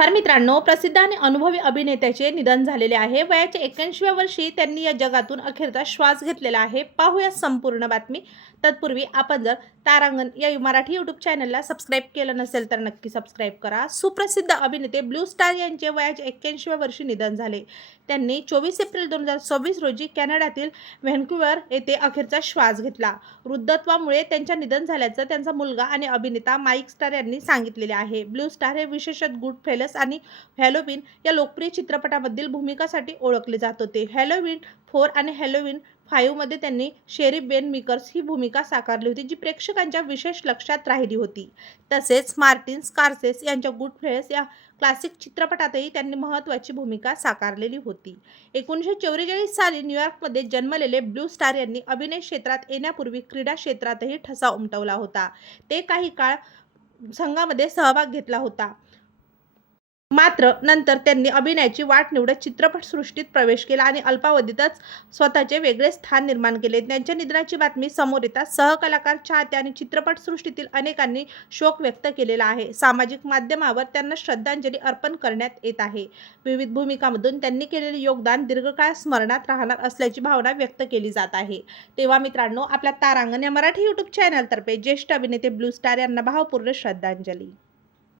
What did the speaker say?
नमस्कार मित्रांनो, प्रसिद्ध आणि अनुभवी अभिनेत्याचे निधन झालेले आहे। वयाच्या 81व्या वर्षी त्यांनी या जगातून अखेरचा श्वास घेतलेला आहे। पाहूया संपूर्ण बातमी। तत्पूर्वी आपण जर तारांगण या मराठी यूट्यूब चॅनलला सबस्क्राईब केलं नसेल तर नक्की सबस्क्राईब करा। सुप्रसिद्ध अभिनेते ब्लू स्टार यांचे वयाच्या 81व्या वर्षी निधन झाले। त्यांनी 24 एप्रिल 2026 रोजी कॅनडातील व्हॅन्कुव्हर येथे अखेरचा श्वास घेतला। वृद्धत्वामुळे त्यांचे निधन झाल्याचं त्यांचा मुलगा आणि अभिनेता माईक स्टार यांनी सांगितलेले आहे। ब्लू स्टार हे विशेषतः गुडफेलस आणि हॅलोवीन या लोकप्रिय चित्रपटांमधील भूमिकांसाठी ओळखले जात होते। हॅलोवीन 4 आणि हॅलोवीन 5 मध्ये त्यांनी शेरी बेन मेकर्स ही भूमिका साकारली होती, जी प्रेक्षकांच्या विशेष लक्षात राहिली होती। तसेच मार्टिन स्कॉर्सेसे यांच्या गुडफेलस या क्लासिक चित्रपटातही त्यांनी महत्त्वाची भूमिका साकारलेली होती। 1944 साली न्यूयॉर्कमध्ये जन्मलेले ब्लू स्टार यांनी अभिनय क्षेत्रात येण्यापूर्वी क्रीडा क्षेत्रातही ठसा उमटवला होता। ते काही काळ संघामध्ये सहभाग घेतला होता, मात्र नंतर त्यांनी अभिनयाची वाट निवडत चित्रपटसृष्टीत प्रवेश केला आणि अल्पावधीतच स्वतःचे वेगळे स्थान निर्माण केले। त्यांच्या निधनाची बातमी समोर येताच सहकलाकार, चाहते आणि चित्रपटसृष्टीतील अनेकांनी शोक व्यक्त केलेला आहे। सामाजिक माध्यमावर त्यांना श्रद्धांजली अर्पण करण्यात येत आहे। विविध भूमिकांमधून त्यांनी केलेले योगदान दीर्घकाळ स्मरणात राहणार असल्याची भावना व्यक्त केली जात आहे। तेव्हा मित्रांनो, आपल्या तारांगण या मराठी यूट्यूब चॅनलतर्फे ज्येष्ठ अभिनेते ब्लू स्टार यांना भावपूर्ण श्रद्धांजली।